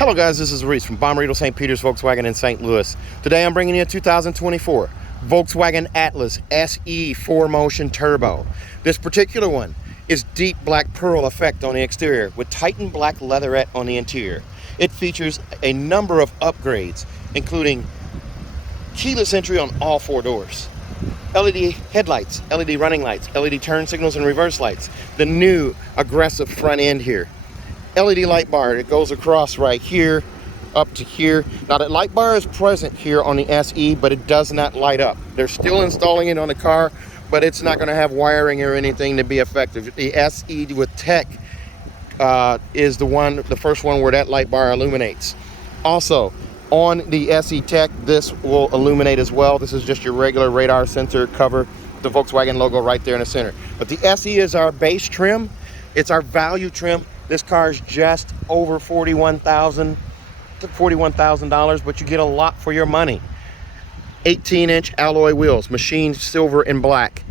Hello guys, this is Reese from Bommarito St. Peter's Volkswagen in St. Louis. Today I'm bringing you a 2024 Volkswagen Atlas SE 4Motion Turbo. This particular one is deep black pearl effect on the exterior with Titan black leatherette on the interior. It features a number of upgrades, including keyless entry on all four doors, LED headlights, LED running lights, LED turn signals and reverse lights, the new aggressive front end here, LED light bar that goes across right here up to here. Now that light bar is present here on the SE, but it does not light up. They're still installing it on the car, but it's not going to have wiring or anything to be effective. The SE with tech is the first one where that light bar illuminates. Also on the SE Tech, this will illuminate as well. This is just your regular radar sensor cover, the Volkswagen logo right there in the center. But the SE is our base trim. It's our value trim. This car is just over $41,000, but you get a lot for your money. 18-inch alloy wheels, machined silver and black.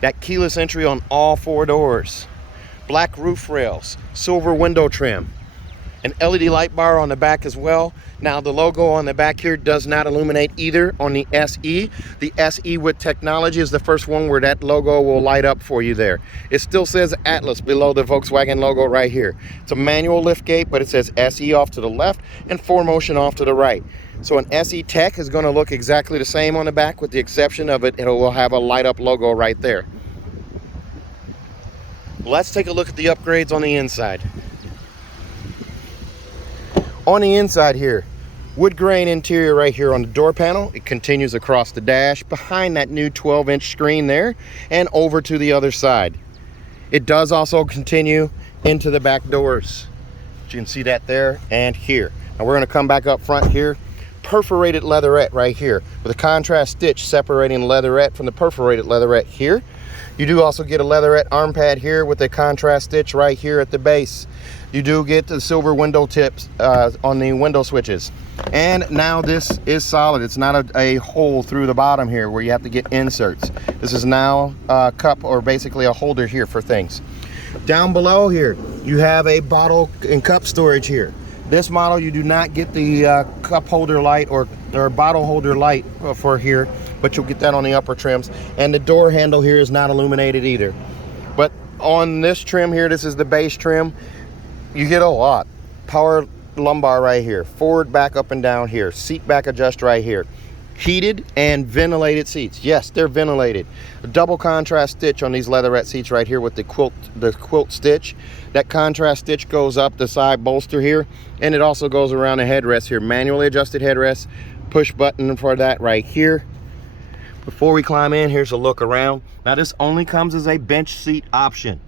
That keyless entry on all four doors. Black roof rails, silver window trim. An LED light bar on the back as well. Now the logo on the back here does not illuminate either on the SE. The SE with technology is the first one where that logo will light up for you there. It still says Atlas below the Volkswagen logo right here. It's a manual lift gate, but it says SE off to the left and 4Motion off to the right. So an SE Tech is going to look exactly the same on the back, with the exception of it will have a light up logo right there. Let's take a look at the upgrades on the inside. On the inside here, wood grain interior right here on the door panel. It continues across the dash behind that new 12-inch screen there and over to the other side. It does also continue into the back doors. You can see that there and here. Now we're going to come back up front here. Perforated leatherette right here with a contrast stitch separating leatherette from the perforated leatherette here. You do also get a leatherette arm pad here with a contrast stitch right here at the base. You do get the silver window tips on the window switches. And now this is solid. It's not a hole through the bottom here where you have to get inserts. This is now a cup, or basically a holder here for things. Down below here, you have a bottle and cup storage here. This model, you do not get the cup holder light or bottle holder light for here, but you'll get that on the upper trims. And the door handle here is not illuminated either. But on this trim here, this is the base trim, you get a lot. Power lumbar right here, forward, back, up and down here, seat back adjust right here. Heated and ventilated seats. Yes, they're ventilated. A double contrast stitch on these leatherette seats right here with the quilt stitch. That contrast stitch goes up the side bolster here, and it also goes around the headrest here. Manually adjusted headrest, push button for that right here. Before we climb in, here's a look around. Now this only comes as a bench seat option.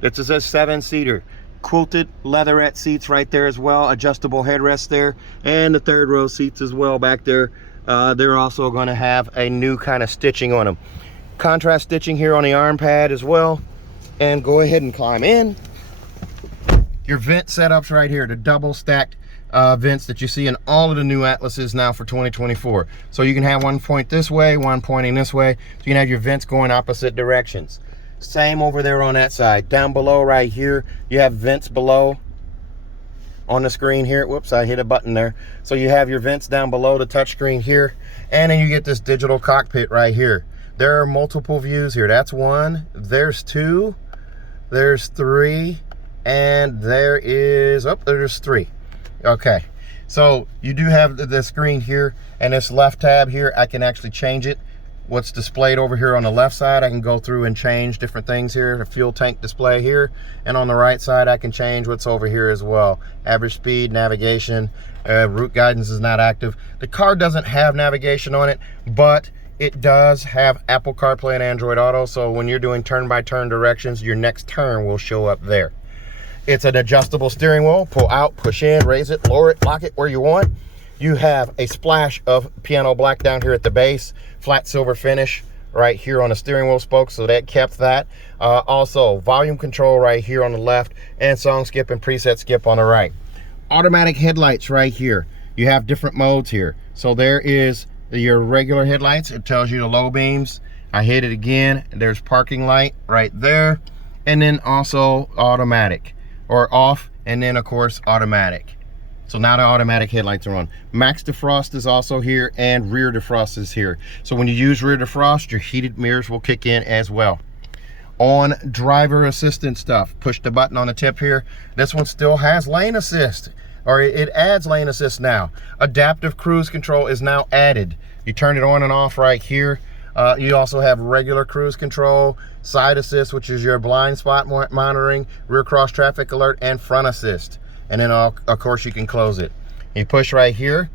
This is a 7-seater. Quilted leatherette seats right there as well, adjustable headrest there, and the third row seats as well back there. They're also going to have a new kind of stitching on them. Contrast stitching here on the arm pad as well. And go ahead and climb in. Your vent setups right here, the double stacked vents that you see in all of the new Atlases now for 2024. So you can have one point this way, one pointing this way. So you can have your vents going opposite directions. Same over there on that side. Down below right here, you have vents below on the screen here. Whoops, I hit a button there. So you have your vents down below the touchscreen here, and then you get this digital cockpit right here. There are multiple views here. That's one, there's two, there's three, and there's three. Okay, so you do have the screen here, and this left tab here, I can actually change it. What's displayed over here on the left side, I can go through and change different things here. The fuel tank display here, and on the right side I can change what's over here as well. Average speed, navigation, route guidance is not active. The car doesn't have navigation on it, but it does have Apple CarPlay and Android Auto, so when you're doing turn-by-turn directions, your next turn will show up there. It's an adjustable steering wheel. Pull out, push in, raise it, lower it, lock it where you want. You have a splash of piano black down here at the base, flat silver finish right here on the steering wheel spokes, so that kept that. Also volume control right here on the left, and song skip and preset skip on the right. Automatic headlights right here. You have different modes here. So there is your regular headlights. It tells you the low beams. I hit it again. There's parking light right there, and then also automatic or off, and then of course automatic. So now the automatic headlights are on. Max defrost is also here, and rear defrost is here. So when you use rear defrost, your heated mirrors will kick in as well. On driver assistance stuff, push the button on the tip here. This one still has lane assist, or it adds lane assist now. Adaptive cruise control is now added. You turn it on and off right here. You also have regular cruise control, side assist, which is your blind spot monitoring, rear cross traffic alert, and front assist. And then of course you can close it. You push right here.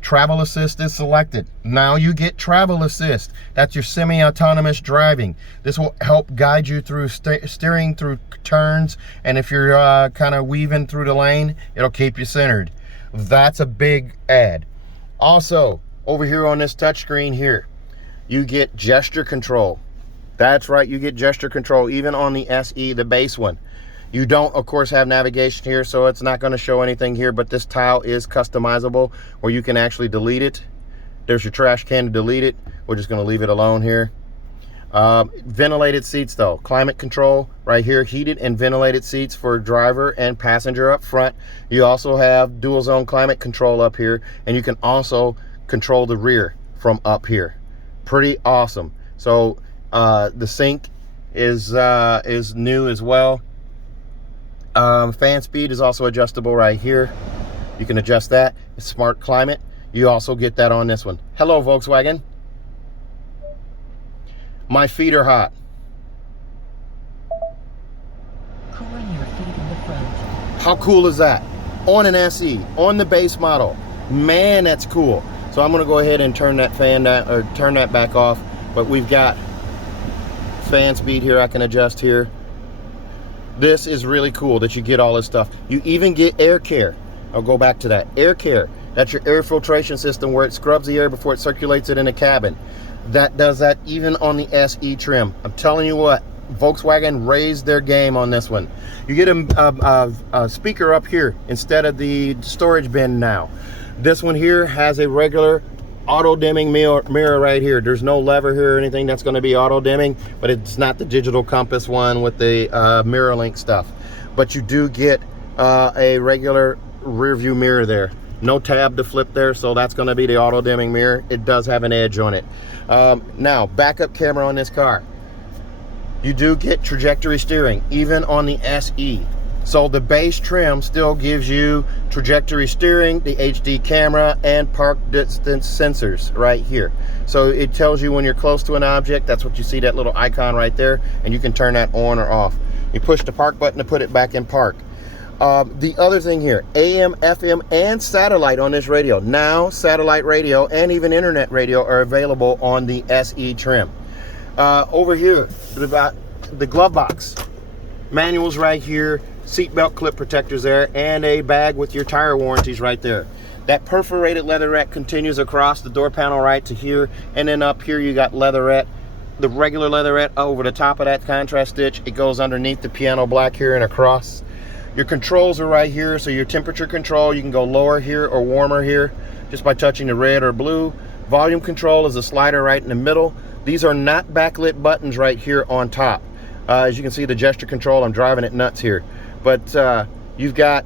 Travel assist is selected. Now you get travel assist. That's your semi-autonomous driving. This will help guide you through steering through turns, and if you're kind of weaving through the lane, it'll keep you centered. That's a big add. Also, over here on this touchscreen here, you get gesture control. That's right, you get gesture control even on the SE, the base one. You don't, of course, have navigation here, so it's not going to show anything here, but this tile is customizable where you can actually delete it. There's your trash can to delete it. We're just going to leave it alone here. Ventilated seats though, climate control right here, heated and ventilated seats for driver and passenger up front. You also have dual zone climate control up here, and you can also control the rear from up here. Pretty awesome. So the sync is new as well. Fan speed is also adjustable right here. You can adjust that. It's smart climate. You also get that on this one. Hello, Volkswagen. My feet are hot. Cooling your feet in the front. How cool is that? On an SE, on the base model. Man, that's cool. So I'm gonna go ahead and turn that fan down, or turn that back off. But we've got fan speed here. I can adjust here. This is really cool that you get all this stuff. You even get air care. I'll go back to that. Air care. That's your air filtration system where it scrubs the air before it circulates it in the cabin. That does that even on the SE trim. I'm telling you what, Volkswagen raised their game on this one. You get a speaker up here instead of the storage bin now. This one here has a regular auto dimming mirror right here. There's no lever here or anything that's going to be auto dimming, but it's not the digital compass one with the mirror link stuff. But you do get a regular rear view mirror there. No tab to flip there, so that's going to be the auto dimming mirror. It does have an edge on it. Now, backup camera on this car. You do get trajectory steering even on the SE. So the base trim still gives you trajectory steering, the HD camera, and park distance sensors right here. So it tells you when you're close to an object. That's what you see, that little icon right there, and you can turn that on or off. You push the park button to put it back in park. The other thing here, AM, FM, and satellite on this radio. Now satellite radio and even internet radio are available on the SE trim. Over here, the glove box. Manuals right here. Seatbelt clip protectors there, and a bag with your tire warranties right there. That perforated leatherette continues across the door panel right to here, and then up here you got leatherette, the regular leatherette over the top of that contrast stitch. It goes underneath the piano black here and across. Your controls are right here, so your temperature control, you can go lower here or warmer here just by touching the red or blue. Volume control is a slider right in the middle. These are not backlit buttons right here on top. As you can see, the gesture control, I'm driving it nuts here. But you've got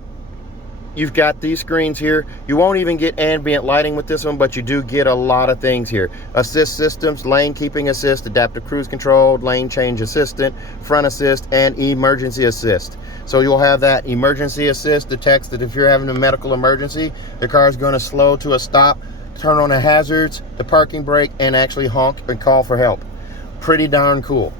these screens here. You won't even get ambient lighting with this one, but you do get a lot of things here. Assist systems, lane keeping assist, adaptive cruise control, lane change assistant, front assist, and emergency assist. So you'll have that emergency assist detects that if you're having a medical emergency, the car is going to slow to a stop, turn on the hazards, the parking brake, and actually honk and call for help. Pretty darn cool.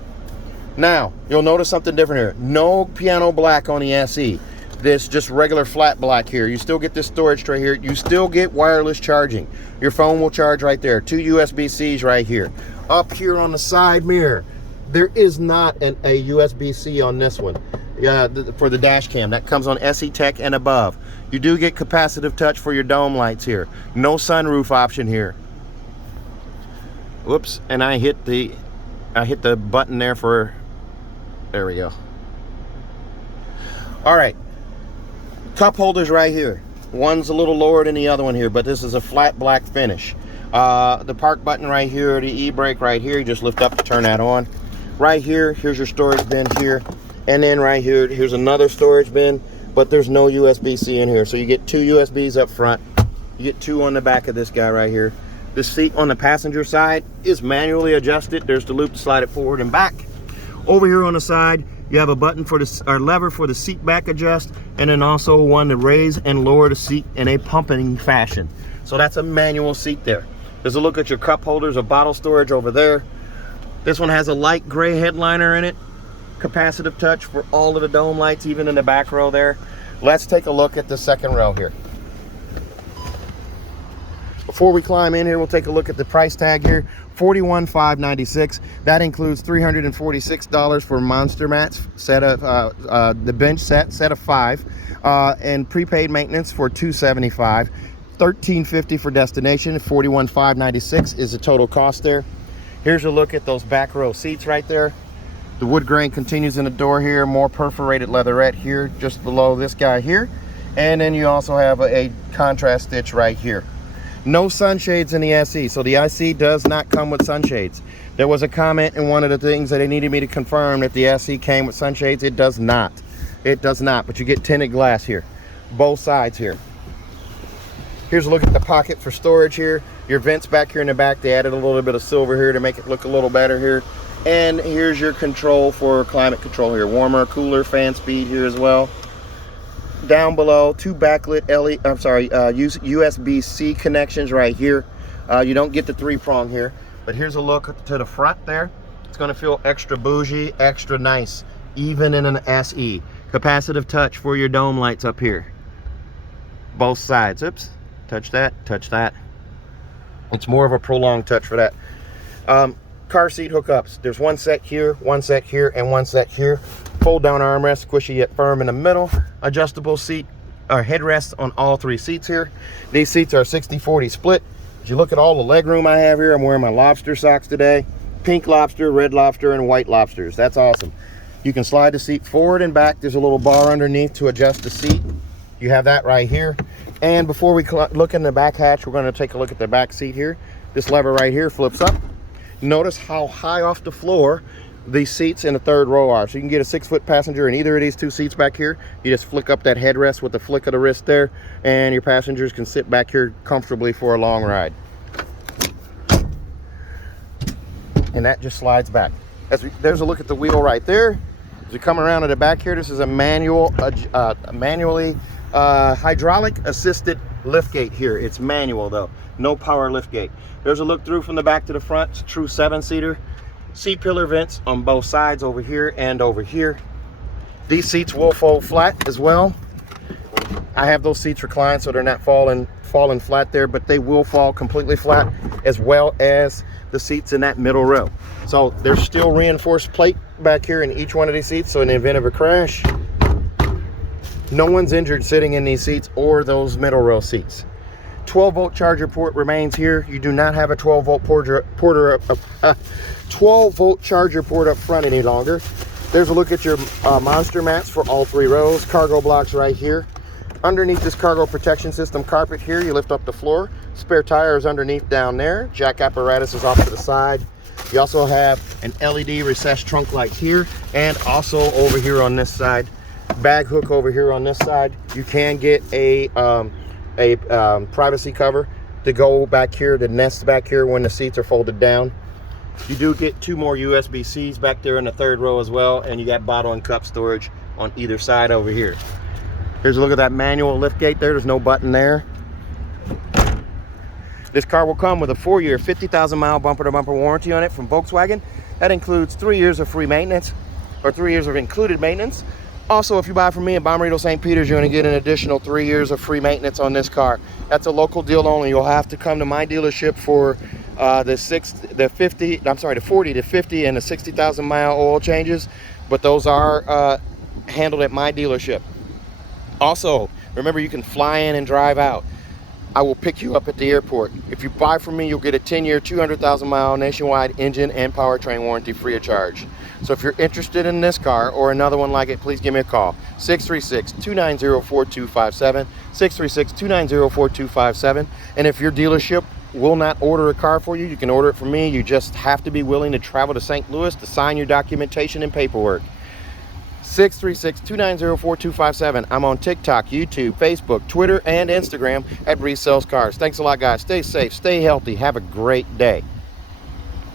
Now, you'll notice something different here. No piano black on the SE. This just regular flat black here. You still get this storage tray here. You still get wireless charging. Your phone will charge right there. 2 USB-Cs right here. Up here on the side mirror, there is not a USB-C on this one for the dash cam. That comes on SE Tech and above. You do get capacitive touch for your dome lights here. No sunroof option here. Whoops, and I hit the button there for... There we go. All right, cup holders right here. One's a little lower than the other one here, but this is a flat black finish. The park button right here, the e-brake right here, you just lift up to turn that on. Right here, here's your storage bin here. And then right here, here's another storage bin. but there's no USB-C in here. So you get 2 USBs up front. You get 2 on the back of this guy right here. The seat on the passenger side is manually adjusted. There's the loop to slide it forward and back. Over here on the side, you have a button for the, or lever for the seat back adjust, and then also one to raise and lower the seat in a pumping fashion. So that's a manual seat there. There's a look at your cup holders or bottle storage over there. This one has a light gray headliner in it. Capacitive touch for all of the dome lights, even in the back row there. Let's take a look at the second row here. Before we climb in here, we'll take a look at the price tag here. $41,596. That includes $346 for monster mats, set of the bench set of 5, and prepaid maintenance for $275. $1350 for destination. $41,596 is the total cost there. Here's a look at those back row seats right there. The wood grain continues in the door here. More perforated leatherette here, just below this guy here, and then you also have a contrast stitch right here. No sunshades in the SE, so the SE does not come with sunshades. There was a comment in one of the things that they needed me to confirm that the SE came with sunshades. It does not. It does not, but you get tinted glass here, both sides here. Here's a look at the pocket for storage here. Your vents back here in the back, they added a little bit of silver here to make it look a little better here. And here's your control for climate control here. Warmer, cooler, fan speed here as well. Down below, 2 backlit USB-C connections right here. You don't get the 3-prong here, but here's a look to the front there. It's going to feel extra bougie, extra nice, even in an SE. Capacitive touch for your dome lights up here. Both sides. Oops, touch that, touch that. It's more of a prolonged touch for that. Car seat hookups. There's one set here, one set here, and one set here. Fold down armrest, squishy yet firm in the middle. Adjustable seat or headrests on all 3 seats here. These seats are 60-40 split. As you look at all the leg room I have here, I'm wearing my lobster socks today. Pink lobster, red lobster, and white lobsters. That's awesome. You can slide the seat forward and back. There's a little bar underneath to adjust the seat. You have that right here. And before we look in the back hatch, we're going to take a look at the back seat here. This lever right here flips up. Notice how high off the floor these seats in the 3rd row are. So you can get a 6-foot passenger in either of these 2 seats back here. You just flick up that headrest with the flick of the wrist there, and your passengers can sit back here comfortably for a long ride. And that just slides back. There's a look at the wheel right there. As we come around to the back here, this is a manually hydraulic assisted lift gate here. It's manual though, no power lift gate. There's a look through from the back to the front. It's a true 7-seater. C-pillar vents on both sides over here and over here. These seats will fold flat as well. I have those seats reclined so they're not falling flat there, but they will fall completely flat, as well as the seats in that middle row. So there's still reinforced plate back here in each one of these seats, so in the event of a crash, no one's injured sitting in these seats or those middle row seats. 12-volt charger port remains here. You do not have a 12-volt 12-volt charger port up front any longer. There's a look at your monster mats for all 3 rows. Cargo blocks right here. Underneath this cargo protection system carpet here, you lift up the floor. Spare tire is underneath down there. Jack apparatus is off to the side. You also have an LED recessed trunk light here, and also over here on this side, bag hook over here on this side. You can get a privacy cover to go back here, to nest back here when the seats are folded down. You do get 2 more USB-Cs back there in the 3rd row as well, and you got bottle and cup storage on either side over here. Here's a look at that manual lift gate there. There's no button there. This car will come with a 4-year, 50,000-mile bumper-to-bumper warranty on it from Volkswagen. That includes 3 years of free maintenance, or 3 years of included maintenance. Also, if you buy from me in Bommarito, St. Peters, you're going to get an additional 3 years of free maintenance on this car. That's a local deal only. You'll have to come to my dealership for the 40 to 50 and the 60,000-mile oil changes, but those are handled at my dealership. Also, remember, you can fly in and drive out. I will pick you up at the airport. If you buy from me, you'll get a 10-year, 200,000-mile nationwide engine and powertrain warranty free of charge. So if you're interested in this car or another one like it, please give me a call. 636-290-4257, 636-290-4257. And if your dealership will not order a car for you, you can order it from me. You just have to be willing to travel to St. Louis to sign your documentation and paperwork. 636-290-4257. I'm on TikTok, YouTube, Facebook, Twitter, and Instagram at Reese Sells Cars. Thanks a lot, guys. Stay safe, stay healthy, have a great day.